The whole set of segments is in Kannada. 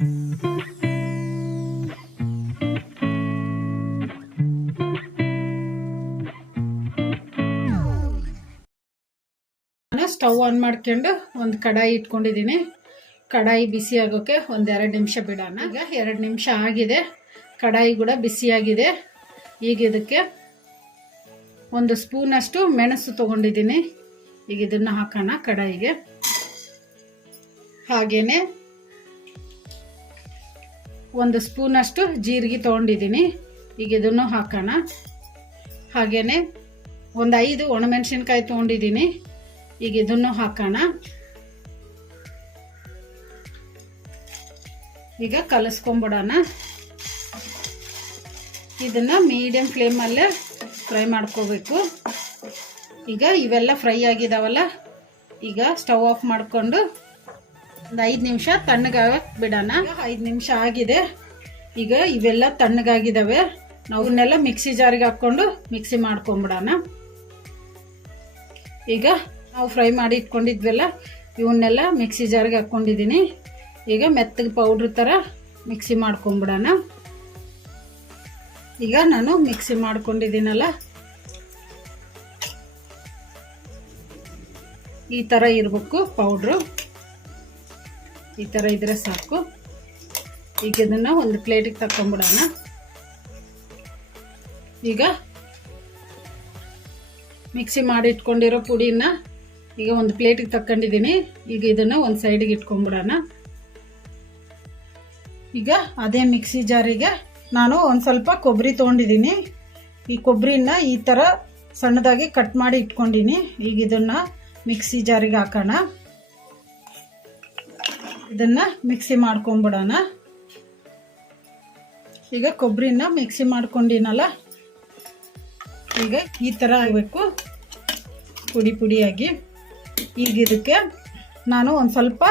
ಸ್ಟವ್ ಆನ್ ಮಾಡ್ಕೊಂಡು ಒಂದು ಕಡಾಯಿ ಇಟ್ಕೊಂಡಿದ್ದೀನಿ. ಕಡಾಯಿ ಬಿಸಿ ಆಗೋಕ್ಕೆ ಒಂದು ಎರಡು ನಿಮಿಷ ಬಿಡೋಣ. ಈಗ ಎರಡು ನಿಮಿಷ ಆಗಿದೆ. ಕಡಾಯಿ ಕೂಡ ಬಿಸಿಯಾಗಿದೆ ಈಗ ಇದಕ್ಕೆ ಒಂದು ಸ್ಪೂನಷ್ಟು ಮೆಣಸು ತೊಗೊಂಡಿದ್ದೀನಿ. ಈಗ ಇದನ್ನು ಹಾಕೋಣ ಕಡಾಯಿಗೆ. ಹಾಗೇನೆ ಒಂದು ಸ್ಪೂನಷ್ಟು ಜೀರಿಗೆ ತೊಗೊಂಡಿದ್ದೀನಿ. ಈಗ ಇದನ್ನು ಹಾಕೋಣ. ಹಾಗೇ ಒಂದು ಐದು ಒಣಮೆಣಸಿನ್ಕಾಯಿ ತೊಗೊಂಡಿದ್ದೀನಿ. ಈಗ ಇದನ್ನು ಹಾಕೋಣ. ಈಗ ಕಲಿಸ್ಕೊಂಬಿಡೋಣ. ಇದನ್ನು ಮೀಡಿಯಮ್ ಫ್ಲೇಮಲ್ಲೇ ಫ್ರೈ ಮಾಡ್ಕೋಬೇಕು. ಈಗ ಇವೆಲ್ಲ ಫ್ರೈ ಆಗಿದಾವಲ್ಲ, ಈಗ ಸ್ಟವ್ ಆಫ್ ಮಾಡಿಕೊಂಡು ಒಂದು ಐದು ನಿಮಿಷ ತಣ್ಣಗಾಗ ಬಿಡೋಣ. ಐದು ನಿಮಿಷ ಆಗಿದೆ. ಈಗ ಇವೆಲ್ಲ ತಣ್ಣಗಾಗಿದ್ದಾವೆ ನಾವು ಮಿಕ್ಸಿ ಜಾರಿಗೆ ಹಾಕ್ಕೊಂಡು ಮಿಕ್ಸಿ ಮಾಡ್ಕೊಂಬಿಡೋಣ. ಈಗ ನಾವು ಫ್ರೈ ಮಾಡಿ ಇಟ್ಕೊಂಡಿದ್ವಲ್ಲ ಇವನ್ನೆಲ್ಲ ಮಿಕ್ಸಿ ಜಾರಿಗೆ ಹಾಕ್ಕೊಂಡಿದ್ದೀನಿ ಈಗ ಮೆತ್ತಗೆ ಪೌಡ್ರ್ ಥರ ಮಿಕ್ಸಿ ಮಾಡ್ಕೊಂಬಿಡೋಣ. ಈಗ ನಾನು ಮಿಕ್ಸಿ ಮಾಡ್ಕೊಂಡಿದ್ದೀನಲ್ಲ, ಈ ಥರ ಇರಬೇಕು ಪೌಡ್ರು. ಈ ಥರ ಇದ್ರೆ ಸಾಕು. ಈಗ ಇದನ್ನು ಒಂದು ಪ್ಲೇಟಿಗೆ ತಕೊಂಬಿಡೋಣ ಈಗ ಮಿಕ್ಸಿ ಮಾಡಿ ಇಟ್ಕೊಂಡಿರೋ ಪುಡಿನ ಈಗ ಒಂದು ಪ್ಲೇಟಿಗೆ ತಕ್ಕೊಂಡಿದ್ದೀನಿ. ಈಗ ಇದನ್ನು ಒಂದು ಸೈಡಿಗೆ ಇಟ್ಕೊಂಡ್ಬಿಡೋಣ ಈಗ ಅದೇ ಮಿಕ್ಸಿ ಜಾರಿಗೆ ನಾನು ಒಂದು ಸ್ವಲ್ಪ ಕೊಬ್ಬರಿ ತೊಗೊಂಡಿದ್ದೀನಿ. ಈ ಕೊಬ್ಬರಿನ ಈ ಥರ ಸಣ್ಣದಾಗಿ ಕಟ್ ಮಾಡಿ ಇಟ್ಕೊಂಡಿನಿ. ಈಗ ಇದನ್ನು ಮಿಕ್ಸಿ ಜಾರಿಗೆ ಹಾಕೋಣ. ಇದನ್ನು ಮಿಕ್ಸಿ ಮಾಡ್ಕೊಂಬಿಡೋಣ. ಈಗ ಕೊಬ್ಬರಿನ ಮಿಕ್ಸಿ ಮಾಡ್ಕೊಂಡಿನಲ್ಲ? ಈಗ ಈ ಥರ ಆಗಬೇಕು. ಪುಡಿ ಪುಡಿಯಾಗಿ. ಈಗ ಇದಕ್ಕೆ ನಾನು ಒಂದು ಸ್ವಲ್ಪ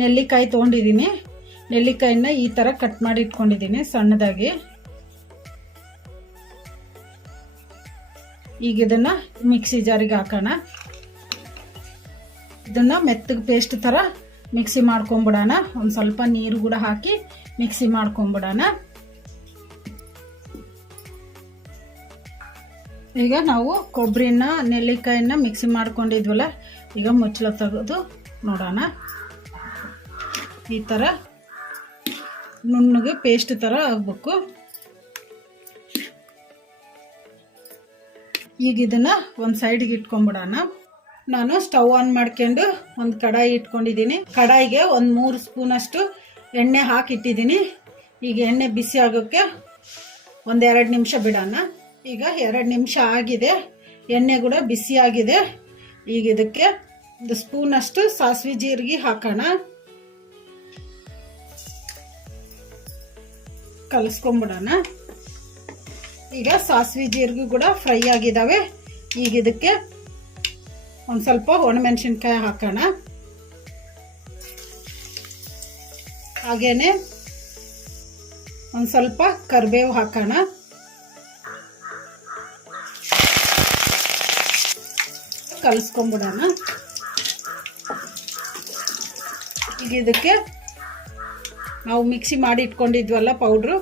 ನೆಲ್ಲಿಕಾಯಿ ತೊಗೊಂಡಿದ್ದೀನಿ. ನೆಲ್ಲಿಕಾಯಿನ ಈ ಥರ ಕಟ್ ಮಾಡಿ ಇಟ್ಕೊಂಡಿದ್ದೀನಿ ಸಣ್ಣದಾಗಿ. ಈಗ ಇದನ್ನು ಮಿಕ್ಸಿ ಜಾರಿಗೆ ಹಾಕೋಣ. ಇದನ್ನು ಮೆತ್ತಗೆ ಪೇಸ್ಟ್ ಥರ ಮಿಕ್ಸಿ ಮಾಡ್ಕೊಂಬಿಡೋಣ. ಒಂದು ಸ್ವಲ್ಪ ನೀರು ಕೂಡ ಹಾಕಿ ಮಿಕ್ಸಿ ಮಾಡ್ಕೊಂಬಿಡೋಣ. ಈಗ ನಾವು ಕೊಬ್ಬರಿನ ನೆಲ್ಲಿಕಾಯಿನ ಮಿಕ್ಸಿ ಮಾಡ್ಕೊಂಡಿದ್ವಲ್ಲ, ಈಗ ಮುಚ್ಚಳ ತೆಗೆದು ನೋಡೋಣ. ಈ ಥರ ನುಣ್ಣಗೆ ಪೇಸ್ಟ್ ಥರ ಆಗಬೇಕು. ಈಗ ಇದನ್ನು ಒಂದು ಸೈಡಿಗೆ ಇಟ್ಕೊಂಬಿಡೋಣ. ನಾನು ಸ್ಟವ್ ಆನ್ ಮಾಡ್ಕೊಂಡು ಒಂದು ಕಡಾಯಿ ಇಟ್ಕೊಂಡಿದ್ದೀನಿ. ಕಡಾಯಿಗೆ ಒಂದು ಮೂರು ಸ್ಪೂನಷ್ಟು ಎಣ್ಣೆ ಹಾಕಿಟ್ಟಿದ್ದೀನಿ. ಈಗ ಎಣ್ಣೆ ಬಿಸಿ ಆಗೋಕ್ಕೆ ಒಂದೆರಡು ನಿಮಿಷ ಬಿಡೋಣ. ಈಗ ಎರಡು ನಿಮಿಷ ಆಗಿದೆ. ಎಣ್ಣೆ ಕೂಡ ಬಿಸಿ ಆಗಿದೆ. ಈಗ ಇದಕ್ಕೆ ಒಂದು ಸ್ಪೂನಷ್ಟು ಸಾಸಿವೆ ಜೀರಿಗೆ ಹಾಕೋಣ. ಕಲಸ್ಕೊಂಬಿಡೋಣ. ಈಗ ಸಾಸಿವೆ ಜೀರಿಗೆ ಕೂಡ ಫ್ರೈ ಆಗಿದ್ದಾವೆ. ಈಗ ಇದಕ್ಕೆ ಒಂದು ಸ್ವಲ್ಪ ಒಣಮೆಣಸಿನ್ಕಾಯಿ ಹಾಕೋಣ. ಹಾಗೇನೆ ಒಂದು ಸ್ವಲ್ಪ ಕರಿಬೇವು ಹಾಕೋಣ. ಕಲಸ್ಕೊಂಬಿಡೋಣ. ಈಗ ಇದಕ್ಕೆ ನಾವು ಮಿಕ್ಸಿ ಮಾಡಿ ಇಟ್ಕೊಂಡಿದ್ವಲ್ಲ ಪೌಡ್ರು,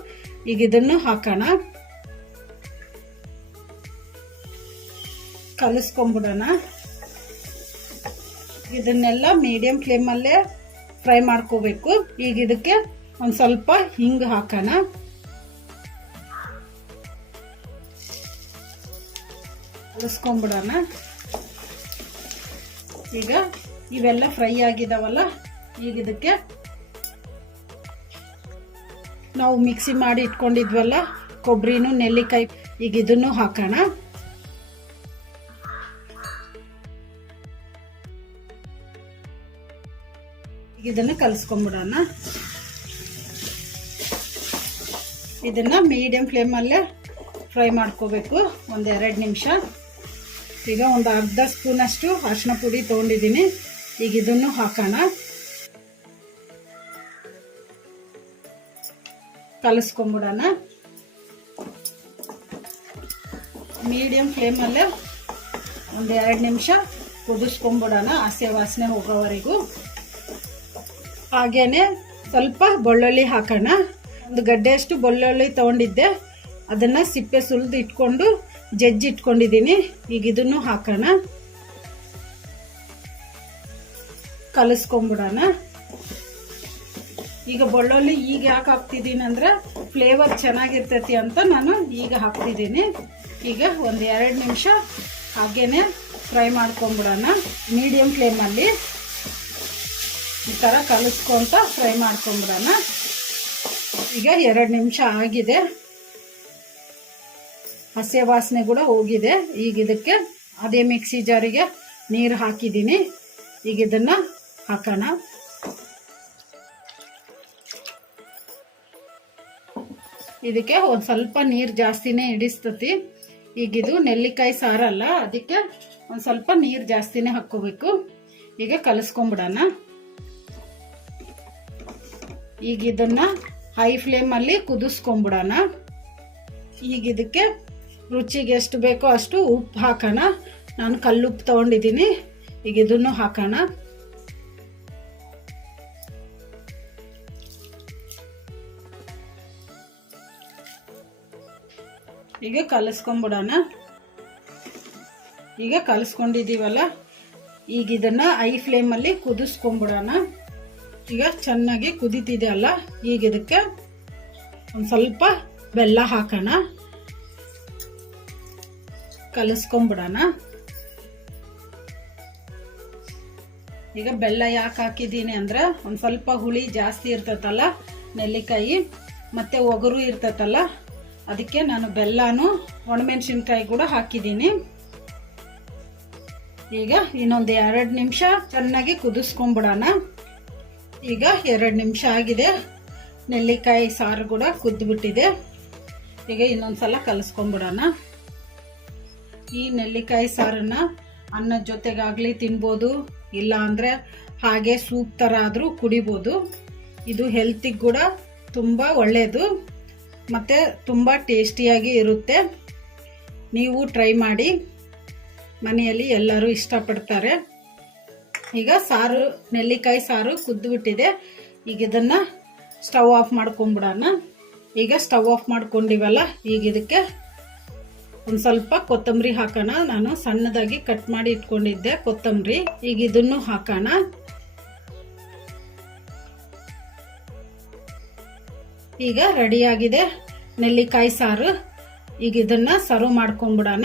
ಈಗ ಇದನ್ನು ಹಾಕೋಣ. ಕಲಿಸ್ಕೊಂಬಿಡೋಣ. ಇದನ್ನೆಲ್ಲ ಮೀಡಿಯಂ ಫ್ಲೇಮಲ್ಲೇ ಫ್ರೈ ಮಾಡ್ಕೋಬೇಕು. ಈಗ ಇದಕ್ಕೆ ಒಂದು ಸ್ವಲ್ಪ ಹಿಂಗೆ ಹಾಕೋಣ. ಉಳಿಸ್ಕೊಂಬಿಡೋಣ ಈಗ ಇವೆಲ್ಲ ಫ್ರೈ ಆಗಿದಾವಲ್ಲ, ಈಗ ಇದಕ್ಕೆ ನಾವು ಮಿಕ್ಸಿ ಮಾಡಿ ಇಟ್ಕೊಂಡಿದ್ವಲ್ಲ ಕೊಬ್ಬರಿನೂ ನೆಲ್ಲಿಕಾಯಿ, ಈಗ ಇದನ್ನು ಹಾಕೋಣ. ಇದನ್ನು ಕಲಿಸ್ಕೊಂಬಿಡೋಣ. ಇದನ್ನ ಮೀಡಿಯಂ ಫ್ಲೇಮಲ್ಲೇ ಫ್ರೈ ಮಾಡ್ಕೋಬೇಕು. ಒಂದು ಎರಡು ನಿಮಿಷ. ಈಗ ಒಂದು ಅರ್ಧ ಸ್ಪೂನಷ್ಟು ಅರ್ಶಿನ ಪುಡಿ ತೊಗೊಂಡಿದ್ದೀನಿ. ಈಗ ಇದನ್ನು ಹಾಕೋಣ. ಕಲಿಸ್ಕೊಂಬಿಡೋಣ. ಮೀಡಿಯಂ ಫ್ಲೇಮಲ್ಲೇ ಒಂದು ಎರಡು ನಿಮಿಷ ಕುದಿಸ್ಕೊಂಬಿಡೋಣ. ಹಸಿ ವಾಸನೆ ಹೋಗೋವರೆಗೂ. ಹಾಗೇನೆ ಸ್ವಲ್ಪ ಬೆಳ್ಳುಳ್ಳಿ ಹಾಕೋಣ. ಒಂದು ಗಡ್ಡೆಯಷ್ಟು ಬೆಳ್ಳುಳ್ಳಿ ತೊಗೊಂಡಿದ್ದೆ. ಅದನ್ನು ಸಿಪ್ಪೆ ಸುಲಿದು ಇಟ್ಕೊಂಡು ಜಜ್ಜಿ ಇಟ್ಕೊಂಡಿದ್ದೀನಿ. ಈಗ ಇದನ್ನು ಹಾಕೋಣ. ಕಲಿಸ್ಕೊಂಬಿಡೋಣ. ಈಗ ಬೆಳ್ಳುಳ್ಳಿ ಈಗ ಯಾಕೆ ಹಾಕ್ತಿದ್ದೀನಿ ಅಂದರೆ ಫ್ಲೇವರ್ ಚೆನ್ನಾಗಿರ್ತೈತಿ ಅಂತ ನಾನು ಈಗ ಹಾಕ್ತಿದ್ದೀನಿ. ಈಗ ಒಂದು ಎರಡು ನಿಮಿಷ ಹಾಗೇ ಫ್ರೈ ಮಾಡ್ಕೊಂಬಿಡೋಣ. ಮೀಡಿಯಮ್ ಫ್ಲೇಮಲ್ಲಿ. ಈ ಥರ ಕಲಿಸ್ಕೊತ ಫ್ರೈ ಮಾಡ್ಕೊಂಬಿಡೋಣ ಈಗ ಎರಡು ನಿಮಿಷ ಆಗಿದೆ. ಹಸೆ ವಾಸನೆ ಕೂಡ ಹೋಗಿದೆ. ಈಗ ಇದಕ್ಕೆ ಅದೇ ಮಿಕ್ಸಿ ಜಾರಿಗೆ ನೀರು ಹಾಕಿದ್ದೀನಿ. ಈಗ ಇದನ್ನು ಹಾಕೋಣ. ಇದಕ್ಕೆ ಒಂದು ಸ್ವಲ್ಪ ನೀರು ಜಾಸ್ತಿನೇ ಹಿಡಿಸ್ತತಿ. ಈಗ ಇದು ನೆಲ್ಲಿಕಾಯಿ ಸಾರಲ್ಲ, ಅದಕ್ಕೆ ಒಂದು ಸ್ವಲ್ಪ ನೀರು ಜಾಸ್ತಿನೇ ಹಾಕ್ಕೋಬೇಕು. ಈಗ ಕಲಿಸ್ಕೊಂಬಿಡೋಣ ಈಗ ಇದನ್ನ ಹೈ ಫ್ಲೇಮಲ್ಲಿ ಕುದಿಸ್ಕೊಂಬಿಡೋಣ ಈಗ ಇದಕ್ಕೆ ರುಚಿಗೆ ಎಷ್ಟು ಬೇಕೋ ಅಷ್ಟು ಉಪ್ಪು ಹಾಕೋಣ. ನಾನು ಕಲ್ಲುಪ್ಪು ತೊಗೊಂಡಿದ್ದೀನಿ. ಈಗ ಇದನ್ನು ಹಾಕೋಣ. ಈಗ ಕಲಿಸ್ಕೊಂಬಿಡೋಣ ಈಗ ಕಲಿಸ್ಕೊಂಡಿದ್ದೀವಲ್ಲ? ಈಗ ಇದನ್ನು ಐ ಫ್ಲೇಮಲ್ಲಿ ಕುದಿಸ್ಕೊಂಬಿಡೋಣ ಈಗ ಚೆನ್ನಾಗಿ ಕುದೀತಿದೆ ಅಲ್ಲ? ಈಗ ಇದಕ್ಕೆ ಒಂದು ಸ್ವಲ್ಪ ಬೆಲ್ಲ ಹಾಕೋಣ. ಕಲಿಸ್ಕೊಂಬಿಡೋಣ. ಈಗ ಬೆಲ್ಲ ಯಾಕೆ ಹಾಕಿದ್ದೀನಿ ಅಂದ್ರೆ ಒಂದು ಸ್ವಲ್ಪ ಹುಳಿ ಜಾಸ್ತಿ ಇರ್ತೈತಲ್ಲ, ನೆಲ್ಲಿಕಾಯಿ, ಮತ್ತೆ ಒಗರು ಇರ್ತೈತಲ್ಲ, ಅದಕ್ಕೆ ನಾನು ಬೆಲ್ಲನೂ ಒಣಮೆಣಸಿನ್ಕಾಯಿ ಕೂಡ ಹಾಕಿದ್ದೀನಿ. ಈಗ ಇನ್ನೊಂದು ಎರಡು ನಿಮಿಷ ಚೆನ್ನಾಗಿ ಕುದಿಸ್ಕೊಂಬಿಡೋಣ. ಈಗ ಎರಡು ನಿಮಿಷ ಆಗಿದೆ. ನೆಲ್ಲಿಕಾಯಿ ಸಾರು ಕೂಡ ಕುದ್ದುಬಿಟ್ಟಿದೆ ಈಗ ಇನ್ನೊಂದು ಸಲ ಕಲಿಸ್ಕೊಂಬಿಡೋಣ ಈ ನೆಲ್ಲಿಕಾಯಿ ಸಾರನ್ನ ಅನ್ನದ ಜೊತೆಗಾಗಲಿ ತಿನ್ಬೋದು ಇಲ್ಲ ಅಂದರೆ ಹಾಗೆ ಸೂಪ್ ಥರ ಆದರೂ ಕುಡಿಬೋದು. ಇದು ಹೆಲ್ತಿಗೆ ಕೂಡ ತುಂಬ ಒಳ್ಳೆಯದು ಮತ್ತು ತುಂಬ ಟೇಸ್ಟಿಯಾಗಿ ಇರುತ್ತೆ. ನೀವು ಟ್ರೈ ಮಾಡಿ. ಮನೆಯಲ್ಲಿ ಎಲ್ಲರೂ ಇಷ್ಟಪಡ್ತಾರೆ. ಈಗ ಸಾರು, ನೆಲ್ಲಿಕಾಯಿ ಸಾರು ಕುದ್ದು ಬಿಟ್ಟಿದೆ ಈಗ ಇದನ್ನ ಸ್ಟವ್ ಆಫ್ ಮಾಡ್ಕೊಂಬಿಡೋಣ. ಈಗ ಸ್ಟವ್ ಆಫ್ ಮಾಡ್ಕೊಂಡಿವಲ್ಲ, ಈಗ ಇದಕ್ಕೆ ಒಂದು ಸ್ವಲ್ಪ ಕೊತ್ತಂಬರಿ ಹಾಕೋಣ. ನಾನು ಸಣ್ಣದಾಗಿ ಕಟ್ ಮಾಡಿ ಇಟ್ಕೊಂಡಿದ್ದೆ ಕೊತ್ತಂಬರಿ. ಈಗ ಇದನ್ನು ಹಾಕೋಣ. ಈಗ ರೆಡಿಯಾಗಿದೆ ನೆಲ್ಲಿಕಾಯಿ ಸಾರು. ಈಗ ಇದನ್ನ ಸರ್ವ್ ಮಾಡ್ಕೊಂಬಿಡೋಣ.